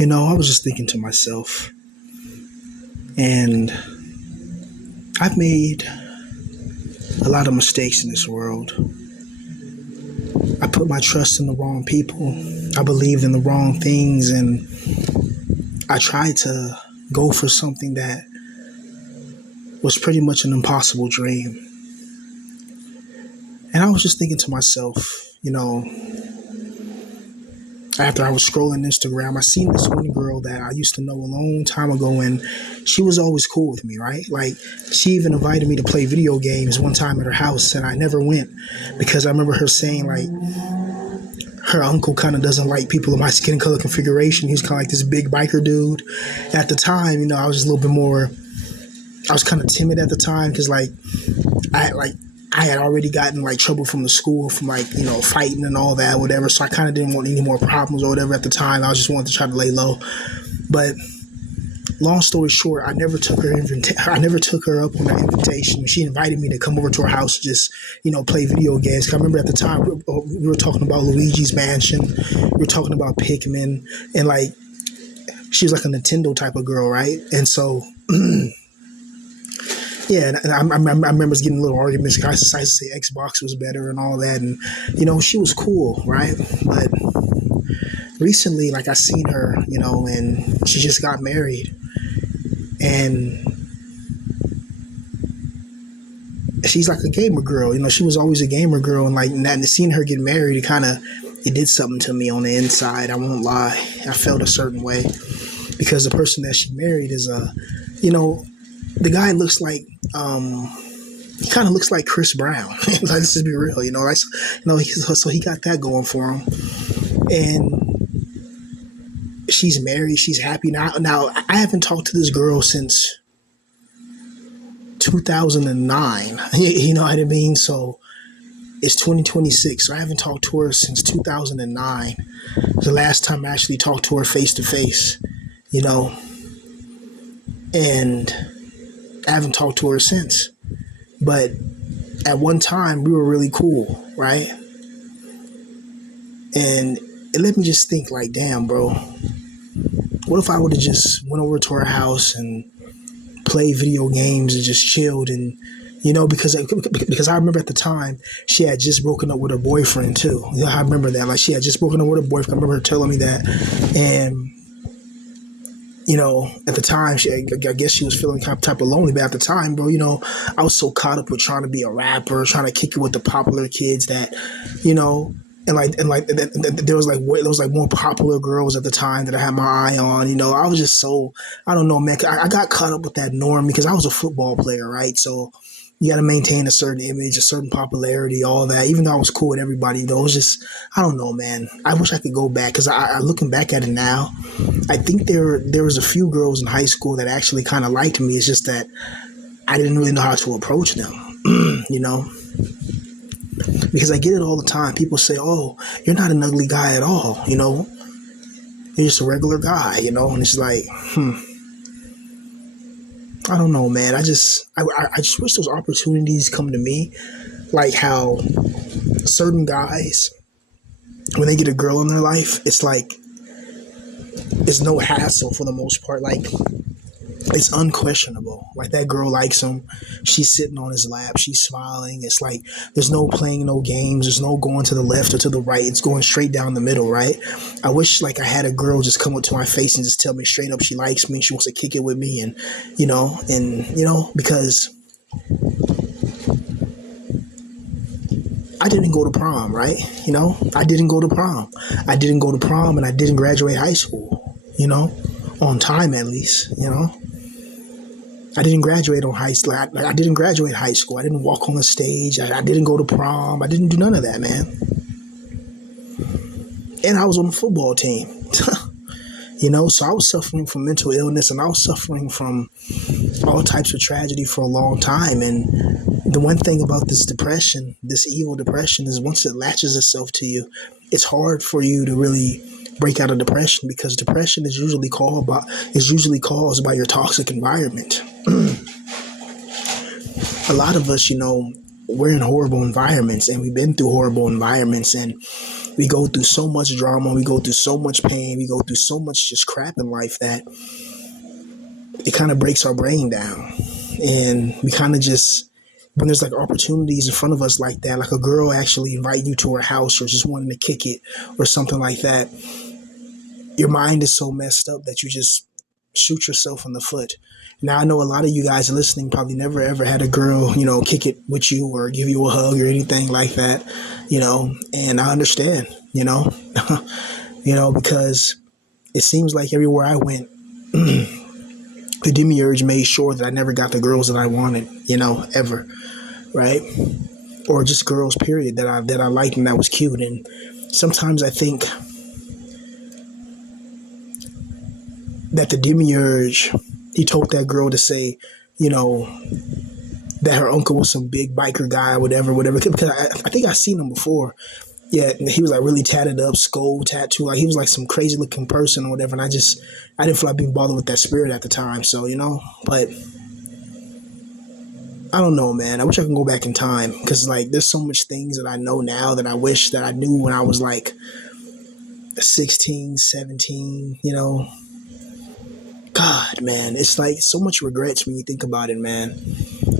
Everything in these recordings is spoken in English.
I was just thinking to myself, and I've made a lot of mistakes in this world. I put my trust in the wrong people. I believed in the wrong things, and I tried to go for something that was pretty much an impossible dream. And I was just thinking to myself, after I was scrolling Instagram, I seen this one girl that I used to know a long time ago, and she was always cool with me, right? Like, she even invited me to play video games one time at her house, and I never went because I remember her saying, like, her uncle kind of doesn't like people of my skin color configuration. He's kind of like this big biker dude. At the time, I was just a little bit more, I was kind of timid at the time because, I had already gotten like trouble from the school from fighting and all that, whatever. So I kind of didn't want any more problems or whatever at the time. I just wanted to try to lay low. But long story short, I never took her up on that invitation. She invited me to come over to her house to just, play video games. 'Cause I remember at the time we were talking about Luigi's Mansion, we were talking about Pikmin, and like she was like a Nintendo type of girl, right? And so. Yeah, and I remember us getting little arguments. I decided to say Xbox was better and all that, and she was cool, right? But recently, like I seen her, and she just got married, and she's like a gamer girl. She was always a gamer girl, and seeing her get married, it did something to me on the inside. I won't lie, I felt a certain way because the person that she married is the guy looks like he kind of looks like Chris Brown. Let's just be real, so he got that going for him, and she's married, she's happy now. Now I haven't talked to this girl since 2009. You know what I mean? So it's 2026, so I haven't talked to her since 2009. The last time I actually talked to her face to face, and I haven't talked to her since. But at one time, we were really cool, right? And it let me just think, like, damn, bro, what if I would have just went over to her house and played video games and just chilled and, because I remember at the time she had just broken up with her boyfriend too. I remember that. Like, she had just broken up with her boyfriend. I remember her telling me that. And at the time, I guess she was feeling kind of type of lonely. But at the time, bro, I was so caught up with trying to be a rapper, trying to kick it with the popular kids that, there was more popular girls at the time that I had my eye on. I was just so, I don't know, man. I got caught up with that norm because I was a football player, right? So you got to maintain a certain image, a certain popularity, all that. Even though I was cool with everybody, it was just, I don't know, man. I wish I could go back because I looking back at it now, I think there was a few girls in high school that actually kind of liked me. It's just that I didn't really know how to approach them, because I get it all the time. People say, "Oh, you're not an ugly guy at all," you're just a regular guy, and it's like, I don't know, man. I just wish those opportunities come to me, like how certain guys, when they get a girl in their life, it's like it's no hassle for the most part. Like, it's unquestionable. Like, that girl likes him. She's sitting on his lap. She's smiling. It's like there's no playing no games. There's no going to the left or to the right. It's going straight down the middle, right? I wish like I had a girl just come up to my face and just tell me straight up she likes me. She wants to kick it with me, and because I didn't go to prom, right? I didn't go to prom. I didn't go to prom, and I didn't graduate high school. On time at least. I didn't graduate on high school. I didn't graduate high school. I didn't walk on the stage. I didn't go to prom. I didn't do none of that, man. And I was on the football team. So I was suffering from mental illness, and I was suffering from all types of tragedy for a long time. And the one thing about this depression, this evil depression, is once it latches itself to you, it's hard for you to really break out of depression, because depression is usually caused by your toxic environment. A lot of us, we're in horrible environments, and we've been through horrible environments, and We go through so much drama, we go through so much pain, we go through so much just crap in life that it kind of breaks our brain down. And we kind of just, when there's like opportunities in front of us like that, like a girl actually inviting you to her house or just wanting to kick it or something like that, your mind is so messed up that you just shoot yourself in the foot. Now I know a lot of you guys listening probably never ever had a girl, kick it with you or give you a hug or anything like that, and I understand, because it seems like everywhere I went, the demiurge made sure that I never got the girls that I wanted, ever, right? Or just girls, period, that I liked and that was cute. And sometimes I think that the demiurge, he told that girl to say, you know, that her uncle was some big biker guy, whatever, whatever. Because I think I seen him before. Yeah, he was like really tatted up, skull tattoo, like he was like some crazy looking person or whatever. And I didn't feel like being bothered with that spirit at the time. So but I don't know, man. I wish I could go back in time because like there's so much things that I know now that I wish that I knew when I was like 16, 17. God, man, it's like so much regrets when you think about it, man.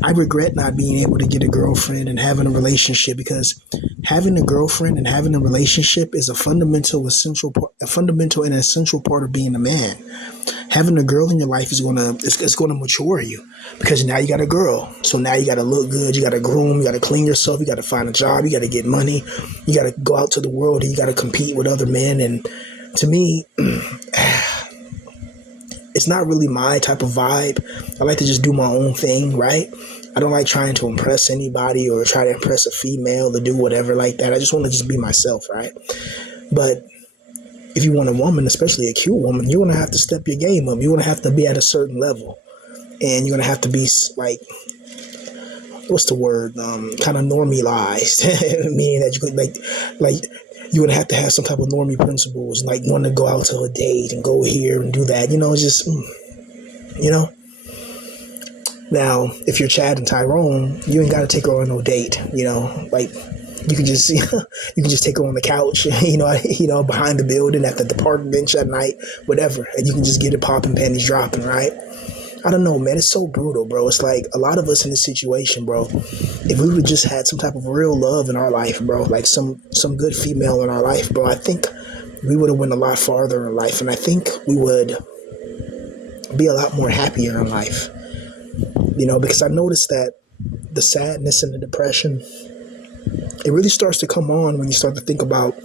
I regret not being able to get a girlfriend and having a relationship because having a girlfriend and having a relationship is a fundamental and essential part of being a man. Having a girl in your life is it's gonna mature you because now you got a girl. So now you got to look good, you got to groom, you got to clean yourself, you got to find a job, you got to get money, you got to go out to the world, and you got to compete with other men. And to me, it's not really my type of vibe. I like to just do my own thing, right? I don't like trying to impress anybody or try to impress a female or do whatever like that. I just want to just be myself, right? But if you want a woman, especially a cute woman, you're going to have to step your game up. You're going to have to be at a certain level. And you're going to have to be like, what's the word? Kind of normalized, meaning that you could like you would have to have some type of normie principles, like want to go out to a date and go here and do that. It's just, you know. Now, if you're Chad and Tyrone, you ain't got to take her on no date. Like you can just you can just take her on the couch, behind the building at the park bench at night, whatever, and you can just get it popping, panties dropping, right? I don't know, man. It's so brutal, bro. It's like a lot of us in this situation, bro. If we would have just had some type of real love in our life, bro, like some good female in our life, bro, I think we would have went a lot farther in life, and I think we would be a lot more happier in life. Because I noticed that the sadness and the depression, it really starts to come on when you start to think about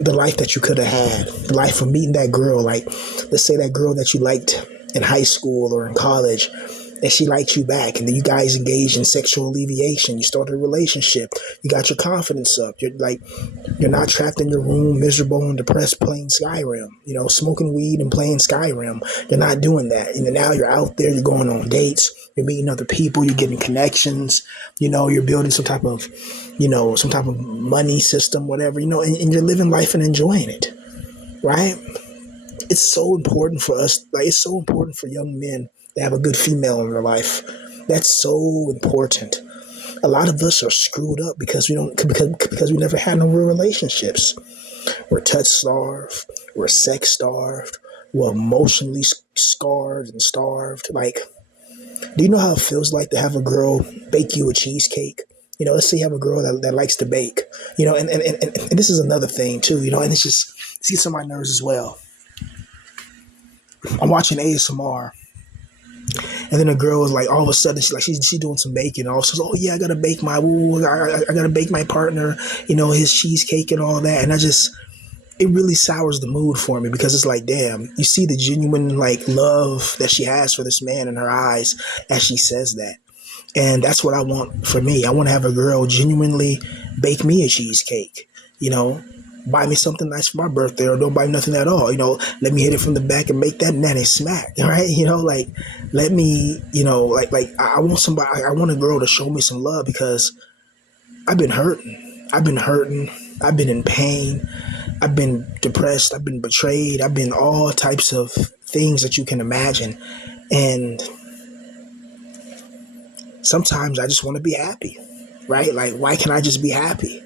the life that you could have had, the life of meeting that girl. Like, let's say that girl that you liked in high school or in college, and she liked you back, and then you guys engaged in sexual alleviation. You started a relationship. You got your confidence up. You're not trapped in your room, miserable and depressed, playing Skyrim. Smoking weed and playing Skyrim. You're not doing that. Now you're out there. You're going on dates. You're meeting other people. You're getting connections. You're building some type of money system, whatever. And you're living life and enjoying it, right? It's so important for us. Like, it's so important for young men to have a good female in their life. That's so important. A lot of us are screwed up because we never had no real relationships. We're touch starved. We're sex starved. We're emotionally scarred and starved. Like, do you know how it feels like to have a girl bake you a cheesecake? Let's say you have a girl that likes to bake. And this is another thing too. And it gets on my nerves as well. I'm watching ASMR, and then a girl is like, all of a sudden, she's doing some baking. All of a sudden, oh yeah, I gotta bake I gotta bake my partner, his cheesecake and all that. And it really sours the mood for me because it's like, damn, you see the genuine like love that she has for this man in her eyes as she says that. And that's what I want for me. I want to have a girl genuinely bake me a cheesecake, buy me something nice for my birthday, or don't buy me nothing at all. Let me hit it from the back and make that nanny smack, right? Like, let me, I want somebody, I want a girl to show me some love because I've been hurting. I've been hurting. I've been in pain. I've been depressed. I've been betrayed. I've been all types of things that you can imagine. And sometimes I just want to be happy, right? Like, why can't I just be happy?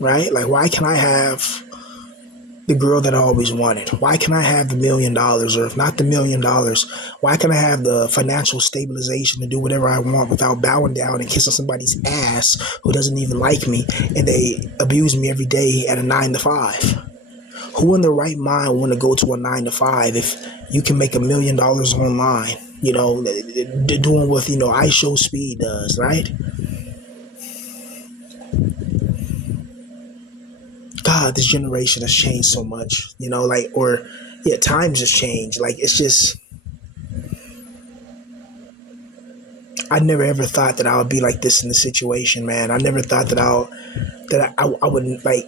right? Like, why can I have the girl that I always wanted? Why can I have the $1 million? Or if not the $1 million, why can I have the financial stabilization to do whatever I want without bowing down and kissing somebody's ass who doesn't even like me and they abuse me every day at a 9 to 5? Who in their right mind want to go to a 9 to 5 if you can make $1 million online? Doing what I show speed does, right? God, this generation has changed so much, or yeah, times has changed. Like, it's just, I never ever thought that I would be like this in the situation, man. I never thought that I wouldn't like.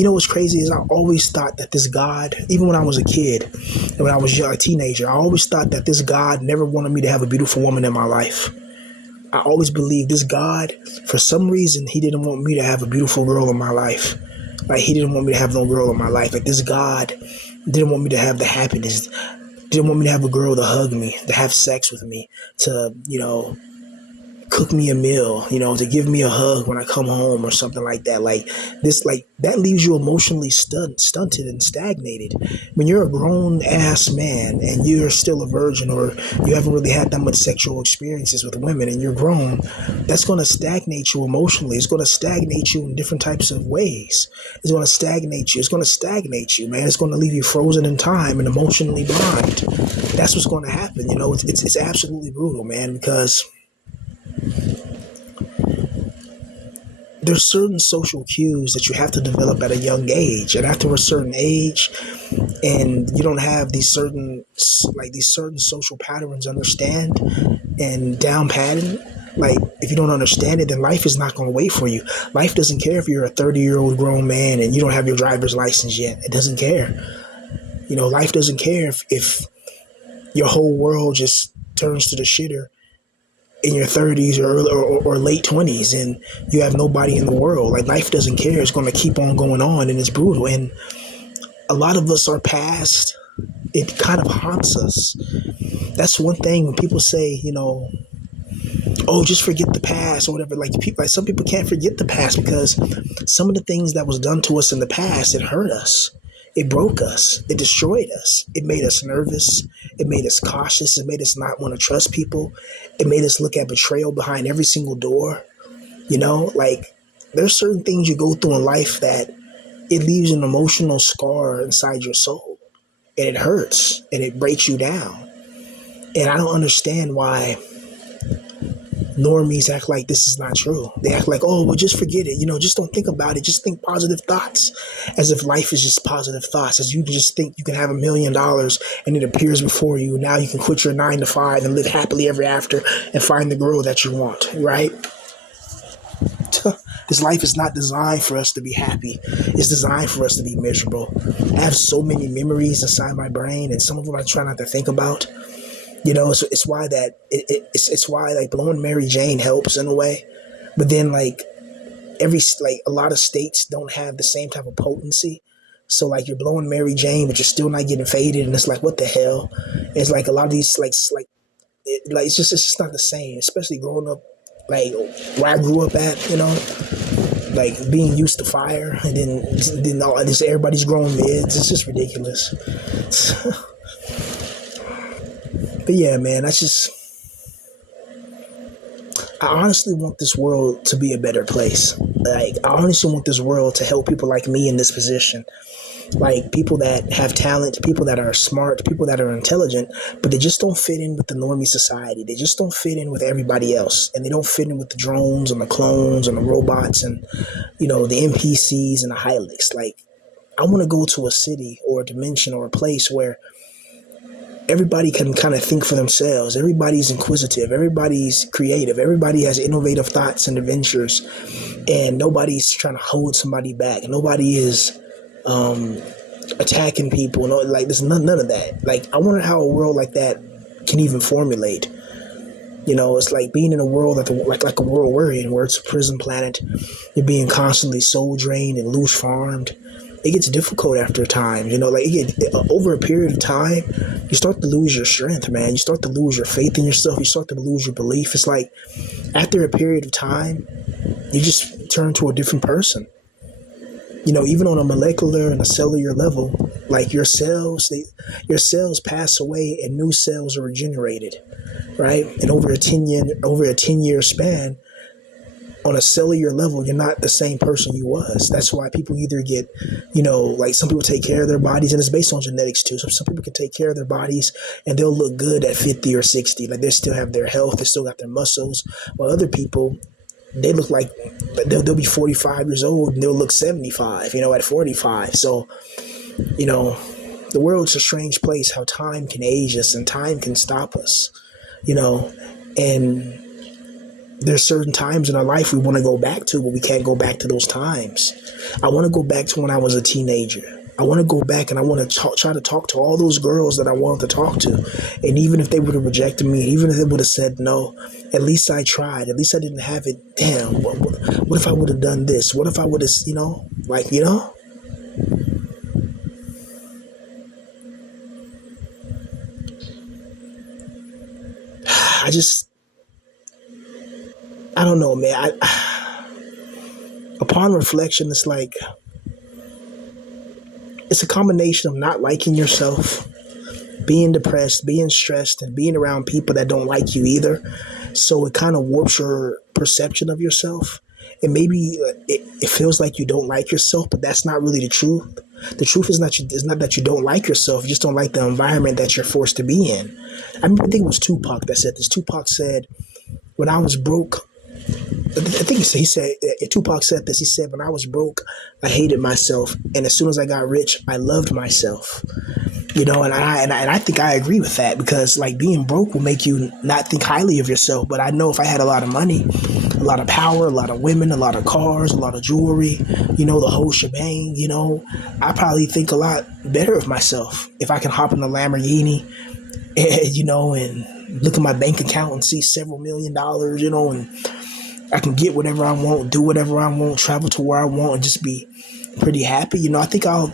What's crazy is I always thought that this God, even when I was a kid and when I was a teenager, I always thought that this God never wanted me to have a beautiful woman in my life. I always believed this God, for some reason, he didn't want me to have a beautiful girl in my life. Like, he didn't want me to have no girl in my life. Like, this God didn't want me to have the happiness, didn't want me to have a girl to hug me, to have sex with me, to, cook me a meal, to give me a hug when I come home or something like that. Like this, like that leaves you emotionally stunted and stagnated. When you're a grown ass man and you're still a virgin or you haven't really had that much sexual experiences with women and you're grown, that's going to stagnate you emotionally. It's going to stagnate you in different types of ways. It's going to stagnate you. It's going to stagnate you, man. It's going to leave you frozen in time and emotionally blind. That's what's going to happen. It's absolutely brutal, man, because there's certain social cues that you have to develop at a young age, and after a certain age, and you don't have these certain social patterns understand and down pattern. Like, if you don't understand it, then life is not going to wait for you. Life doesn't care if you're a 30-year-old grown man and you don't have your driver's license yet. It doesn't care. Life doesn't care if your whole world just turns to the shitter in your 30s or late 20s and you have nobody in the world. Like, life doesn't care. It's going to keep on going on, and it's brutal. And a lot of us are past. It kind of haunts us. That's one thing when people say, oh, just forget the past or whatever. Like some people can't forget the past because some of the things that was done to us in the past, it hurt us. It broke us. It destroyed us. It made us nervous. It made us cautious. It made us not want to trust people. It made us look at betrayal behind every single door. Like, there's certain things you go through in life that it leaves an emotional scar inside your soul. And it hurts and it breaks you down. And I don't understand why normies act like this is not true. They act like, oh, well, just forget it. Just don't think about it. Just think positive thoughts, as if life is just positive thoughts. As you just think you can have $1 million and it appears before you. Now you can quit your 9 to 5 and live happily ever after and find the girl that you want, right? This life is not designed for us to be happy. It's designed for us to be miserable. I have so many memories inside my brain, and some of them I try not to think about. It's why it's why, like, blowing Mary Jane helps in a way, but then like a lot of states don't have the same type of potency. So, like, you're blowing Mary Jane, but you're still not getting faded, and it's like, what the hell? It's like a lot of these it's just not the same. Especially growing up, like where I grew up at, like being used to fire, and then all this, everybody's growing mids. It's just ridiculous. But yeah, man, I honestly want this world to be a better place. Like, I honestly want this world to help people like me in this position. Like, people that have talent, people that are smart, people that are intelligent, but they just don't fit in with the normie society. They just don't fit in with everybody else. And they don't fit in with the drones and the clones and the robots and, the NPCs and the Hilux. Like, I want to go to a city or a dimension or a place where everybody can kind of think for themselves. Everybody's inquisitive. Everybody's creative. Everybody has innovative thoughts and adventures, and nobody's trying to hold somebody back. Nobody is attacking people. No, like, there's none of that. Like, I wonder how a world like that can even formulate. It's like being in a world like a world we're in, where it's a prison planet. You're being constantly soul drained and loose farmed. It gets difficult after a time, over a period of time, you start to lose your strength, man. You start to lose your faith in yourself. You start to lose your belief. It's like, after a period of time, you just turn to a different person. Even on a molecular and a cellular level, like your cells pass away and new cells are generated, right? And over a 10 year span, on a cellular level, you're not the same person you was. That's why people either get, like some people take care of their bodies, and it's based on genetics too. So some people can take care of their bodies and they'll look good at 50 or 60. Like they still have their health, they still got their muscles. While other people, they look like they'll be 45 years old and they'll look 75, at 45. So, the world's a strange place how time can age us and time can stop us, and there's certain times in our life we want to go back to, but we can't go back to those times. I want to go back to when I was a teenager. I want to go back and I want to try to talk to all those girls that I wanted to talk to. And even if they would have rejected me, even if they would have said no, at least I tried. At least I didn't have it. Damn, what if I would have done this? What if I would have, I just, I don't know, man. Upon reflection, it's a combination of not liking yourself, being depressed, being stressed, and being around people that don't like you either. So it kind of warps your perception of yourself. And maybe it feels like you don't like yourself, but that's not really the truth. The truth is not that you don't like yourself. You just don't like the environment that you're forced to be in. I think it was Tupac that said this. Tupac said, when I was broke, I think Tupac said this. He said, when I was broke, I hated myself. And as soon as I got rich, I loved myself. And I think I agree with that, because like being broke will make you not think highly of yourself. But I know if I had a lot of money, a lot of power, a lot of women, a lot of cars, a lot of jewelry, the whole shebang, I probably think a lot better of myself. If I can hop in a Lamborghini, and look at my bank account and see several $1,000,000, and I can get whatever I want, do whatever I want, travel to where I want, and just be pretty happy. I think I'll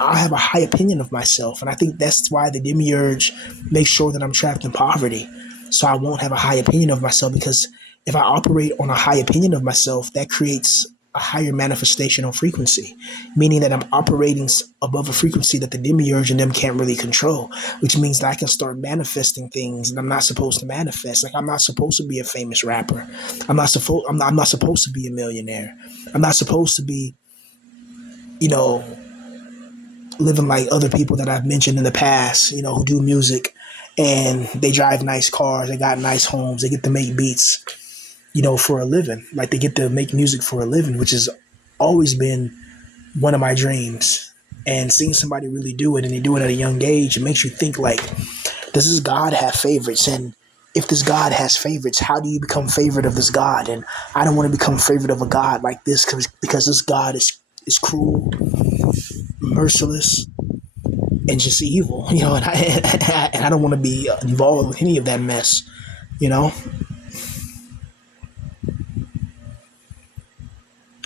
have a high opinion of myself. And I think that's why the demiurge makes sure that I'm trapped in poverty. So I won't have a high opinion of myself, because if I operate on a high opinion of myself, that creates a higher manifestational frequency, meaning that I'm operating above a frequency that the demiurge and them can't really control, which means that I can start manifesting things that I'm not supposed to manifest. Like I'm not supposed to be a famous rapper. I'm not supposed to be a millionaire. I'm not supposed to be, living like other people that I've mentioned in the past, who do music and they drive nice cars, they got nice homes, they get to make beats, for a living. Like they get to make music for a living, which has always been one of my dreams. And seeing somebody really do it, and they do it at a young age, it makes you think like, does this God have favorites? And if this God has favorites, how do you become favorite of this God? And I don't want to become favorite of a God like this, because this God is cruel, merciless, and just evil, and I don't want to be involved with any of that mess,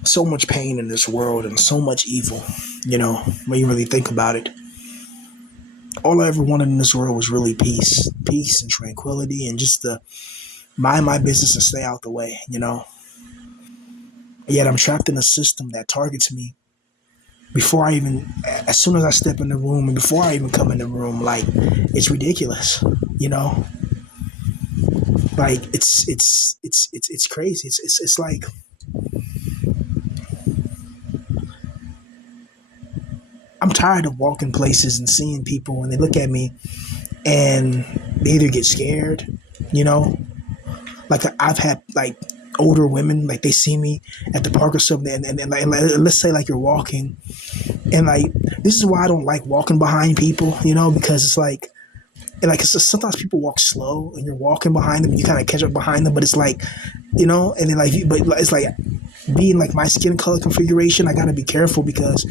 So much pain in this world and so much evil, when you really think about it. All I ever wanted in this world was really peace and tranquility, and just to mind my business and stay out the way, Yet I'm trapped in a system that targets me as soon as I step in the room and before I even come in the room. Like, it's ridiculous, Like it's crazy. It's like I'm tired of walking places and seeing people when they look at me and they either get scared, you know, like I've had like older women, like they see me at the park or something, and like, let's say like you're walking, and like this is why I don't like walking behind people, because it's like, sometimes people walk slow and you're walking behind them and you kind of catch up behind them, but it's like, and then like, but it's like being like my skin color configuration, I got to be careful because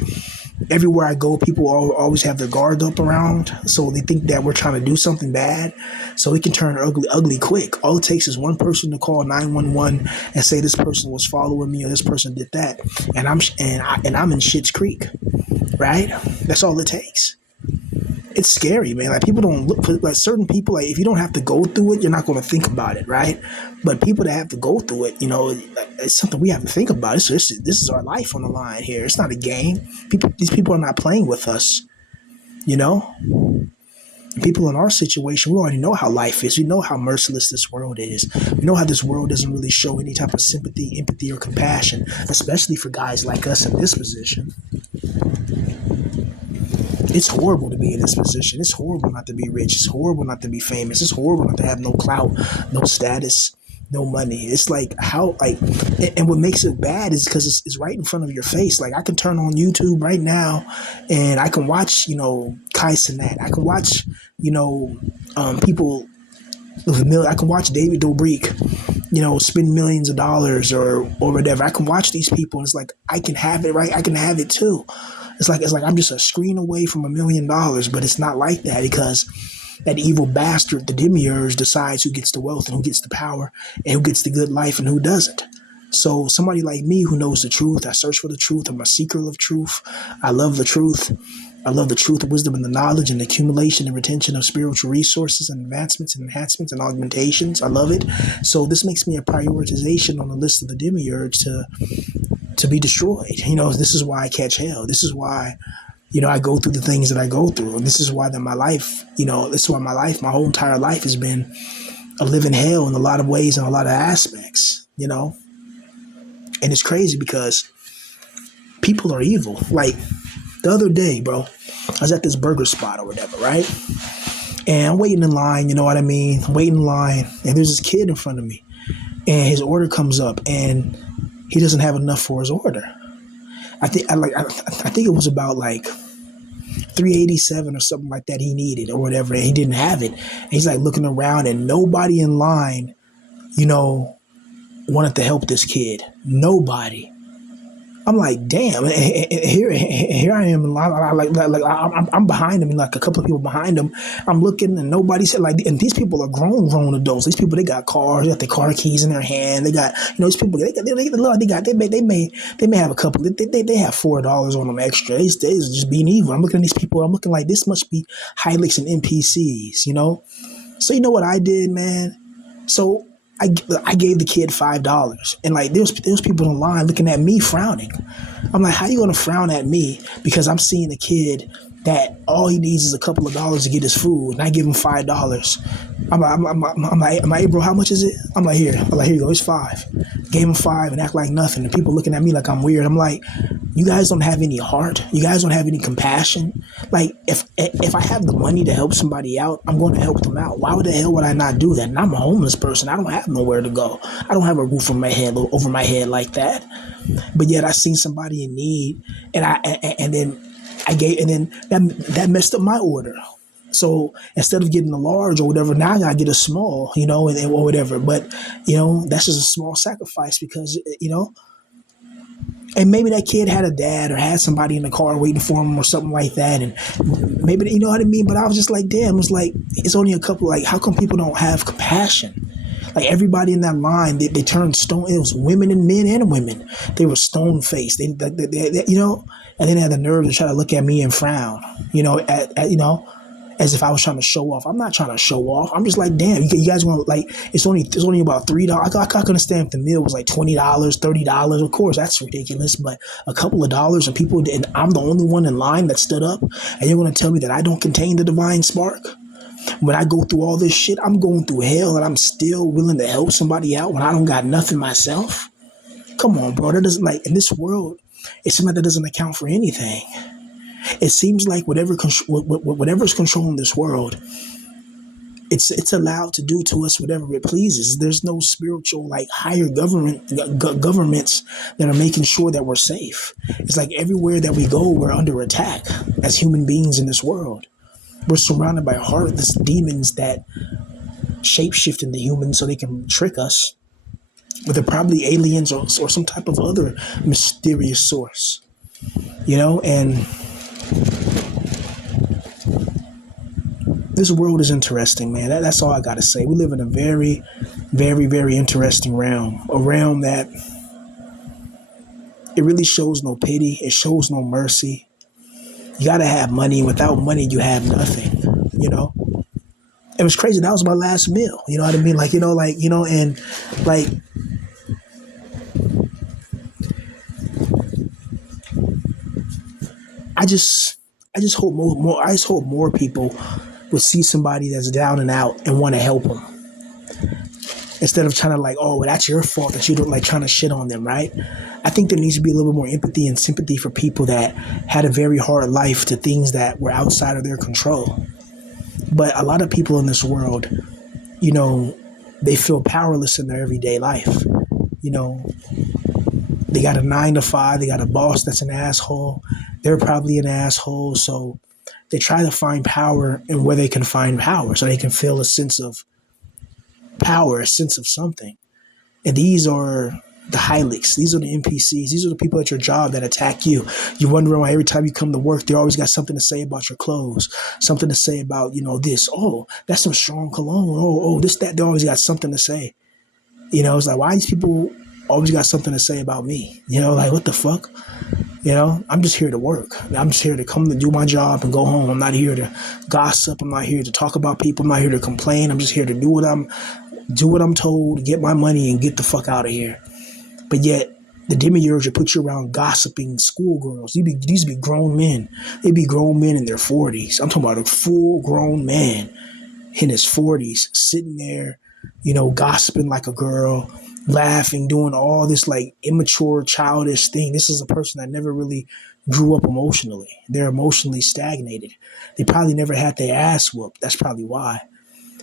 everywhere I go, people always have their guard up around. So they think that we're trying to do something bad. So it can turn ugly quick. All it takes is one person to call 911 and say this person was following me or this person did that. And I'm in Schitt's Creek, right? That's all it takes. it's scary, man. Like people don't look for like certain people. Like if you don't have to go through it, you're not going to think about it, right? But people that have to go through it, it's something we have to think about. This is our life on the line here. It's not a game. These people are not playing with us. You know, people in our situation, we already know how life is. We know how merciless this world is. We know how this world doesn't really show any type of sympathy, empathy, or compassion, especially for guys like us in this position. It's horrible to be in this position. It's horrible not to be rich. It's horrible not to be famous. It's horrible not to have no clout, no status, no money. It's like how like, and what makes it bad is because it's right in front of your face. Like I can turn on YouTube right now, and I can watch Kai Cenat. I can watch people with I can watch David Dobrik, spend millions of dollars or whatever. I can watch these people, and it's like I can have it, right? I can have it too. It's like I'm just a screen away from $1 million, but it's not like that because that evil bastard, the demiurge, decides who gets the wealth and who gets the power and who gets the good life and who doesn't. So somebody like me who knows the truth, I search for the truth. I'm a seeker of truth. I love the truth. I love the truth, the wisdom, and the knowledge and the accumulation and retention of spiritual resources and advancements and enhancements and augmentations. I love it. So this makes me a prioritization on the list of the demiurge to be destroyed. This is why I catch hell. This is why, I go through the things that I go through. And this is why my life, this is why my whole entire life has been a living hell in a lot of ways and a lot of aspects, And it's crazy because people are evil. Like the other day, bro, I was at this burger spot or whatever, right? And I'm waiting in line, you know what I mean? I'm waiting in line, and there's this kid in front of me, and his order comes up, and he doesn't have enough for his order. I think it was about like $3.87 or something like that he needed or whatever, and he didn't have it. And he's like looking around, and nobody in line, wanted to help this kid. Nobody. I'm like, damn. Here I am in line. I'm behind him, and like a couple of people behind him. I'm looking, and nobody said like. And these people are grown adults. These people, they got cars. They got their car keys in their hand. They got, these people. They may have a couple. They have $4 on them extra. They just being evil. I'm looking at these people. I'm looking like this must be Hilux and NPCs. So you know what I did, man? So I gave the kid $5, and like there's people in line looking at me frowning. I'm like, how you gonna frown at me because I'm seeing a kid that all he needs is a couple of dollars to get his food, and I give him $5. I'm like, hey, bro, how much is it? I'm like, here you go, it's $5. Gave him $5 and act like nothing, and people looking at me like I'm weird. I'm like, you guys don't have any heart. You guys don't have any compassion. Like if I have the money to help somebody out, I'm going to help them out. Why the hell would I not do that? And I'm a homeless person. I don't have nowhere to go. I don't have a roof over my head like that. But yet I seen somebody in need, and then that messed up my order. So instead of getting a large or whatever, now I gotta get a small, and or whatever. But that's just a small sacrifice because and maybe that kid had a dad or had somebody in the car waiting for him or something like that. And maybe, you know what I mean? But I was just like, damn, it's only a couple, like, how come people don't have compassion? Like everybody in that line, they turned stone. It was women and men and women. They were stone faced. They and then they had the nerve to try to look at me and frown, as if I was trying to show off. I'm not trying to show off. I'm just like, damn, you guys want like it's only about $3. I can understand if the meal was like $20, $30. Of course, that's ridiculous. But a couple of dollars, and I'm the only one in line that stood up, and you're going to tell me that I don't contain the divine spark? When I go through all this shit, I'm going through hell, and I'm still willing to help somebody out when I don't got nothing myself. Come on, bro. That doesn't, like, in this world, it seems like that doesn't account for anything. It seems like whatever's controlling this world, it's allowed to do to us whatever it pleases. There's no spiritual, like, higher governments that are making sure that we're safe. It's like everywhere that we go, we're under attack as human beings in this world. We're surrounded by heartless demons that shapeshift into humans so they can trick us. But they're probably aliens or some type of other mysterious source, and this world is interesting, man. That's all I got to say. We live in a very, very, very interesting realm, a realm that it really shows no pity. It shows no mercy. You got to have money. And without money, you have nothing, you know? It was crazy. That was my last meal. You know what I mean? And like, I just, I just hope I just hope more people would see somebody that's down and out and want to help them instead of trying to like, oh, well, that's your fault that you don't like trying to shit on them, right? I think there needs to be a little bit more empathy and sympathy for people that had a very hard life to things that were outside of their control. But a lot of people in this world, you know, they feel powerless in their everyday life. You know, they got a 9 to 5, they got a boss that's an asshole. They're probably an asshole. So they try to find power in where they can find power so they can feel a sense of power, a sense of something. And these are the Hylics. These are the NPCs. These are the people at your job that attack you. You wonder why every time you come to work, they always got something to say about your clothes, something to say about, this. Oh, that's some strong cologne. Oh, this, that. They always got something to say. It's like, why these people always got something to say about me? Like, what the fuck? I'm just here to work. I'm just here to come to do my job and go home. I'm not here to gossip. I'm not here to talk about people. I'm not here to complain. I'm just here to do what I'm told, get my money, and get the fuck out of here. But yet, the demiurge will put you around gossiping schoolgirls. These be grown men. They be grown men in their 40s. I'm talking about a full-grown man in his 40s sitting there, gossiping like a girl, laughing, doing all this like immature, childish thing. This is a person that never really grew up emotionally. They're emotionally stagnated. They probably never had their ass whooped. That's probably why.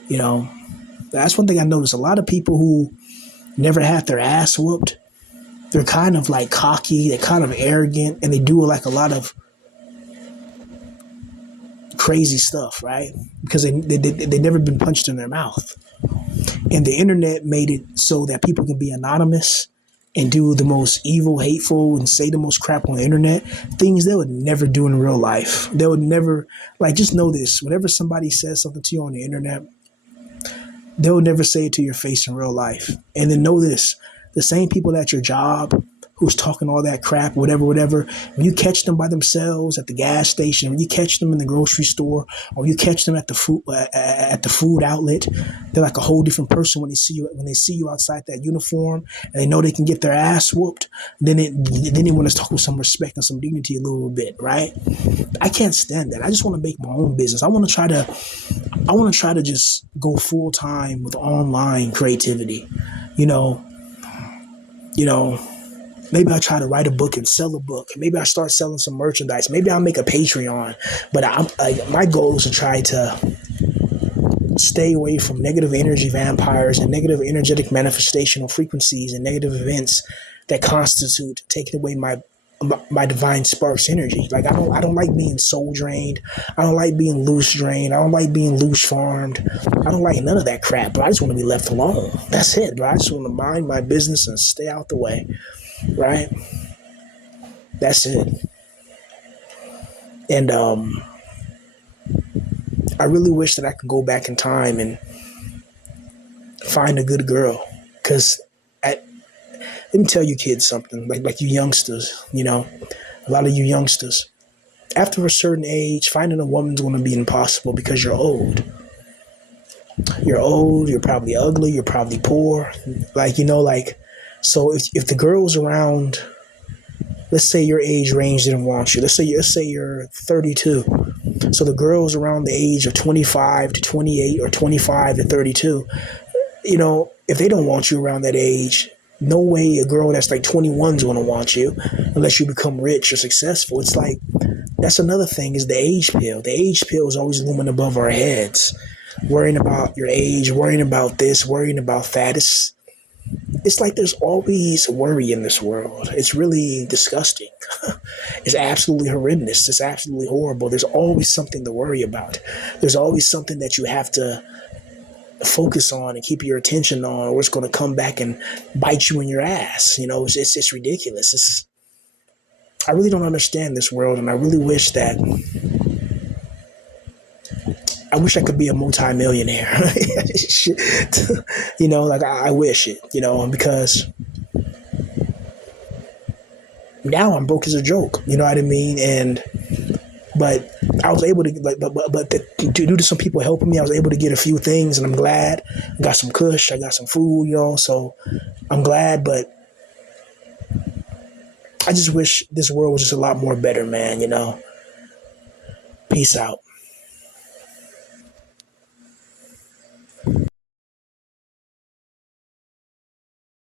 That's one thing I noticed. A lot of people who never had their ass whooped, they're kind of like cocky, they're kind of arrogant, and they do like a lot of crazy stuff, right? Because they never been punched in their mouth. And the internet made it so that people can be anonymous and do the most evil, hateful, and say the most crap on the internet, things they would never do in real life. They would never, like, just know this. Whenever somebody says something to you on the internet, they'll never say it to your face in real life. And then know this, the same people at your job who's talking all that crap, whatever, when you catch them by themselves at the gas station, when you catch them in the grocery store, or you catch them at the food outlet, they're like a whole different person when they see you outside that uniform, and they know they can get their ass whooped. Then they want to talk with some respect and some dignity a little bit, right? I can't stand that. I just want to make my own business. I want to try to just go full time with online creativity. Maybe I'll try to write a book and sell a book. Maybe I'll start selling some merchandise. Maybe I'll make a Patreon. But my goal is to try to stay away from negative energy vampires and negative energetic manifestational frequencies and negative events that constitute taking away my divine sparks energy. Like I don't like being soul drained. I don't like being loose drained. I don't like being loose farmed. I don't like none of that crap, bro. I just want to be left alone. That's it, bro. I just want to mind my business and stay out the way. Right? That's it. And I really wish that I could go back in time and find a good girl. Because let me tell you kids something, like you youngsters, a lot of you youngsters, after a certain age, finding a woman's going to be impossible because you're old. You're old, you're probably ugly, you're probably poor. So if the girl's around, let's say your age range didn't want you. Let's say you're 32. So the girl's around the age of 25 to 28 or 25 to 32. If they don't want you around that age, no way a girl that's like 21 is going to want you unless you become rich or successful. It's like, that's another thing is the age pill. The age pill is always looming above our heads. Worrying about your age, worrying about this, worrying about that. It's like there's always worry in this world. It's really disgusting. It's absolutely horrendous. It's absolutely horrible. There's always something to worry about. There's always something that you have to focus on and keep your attention on, or it's going to come back and bite you in your ass. It's ridiculous. I really don't understand this world, and I really wish that I could be a multi-millionaire. I wish it, because now I'm broke as a joke, you know what I mean? And But I was able to, like, due to some people helping me, I was able to get a few things, and I'm glad. I got some kush, I got some food, so I'm glad. But I just wish this world was just a lot more better, man. Peace out.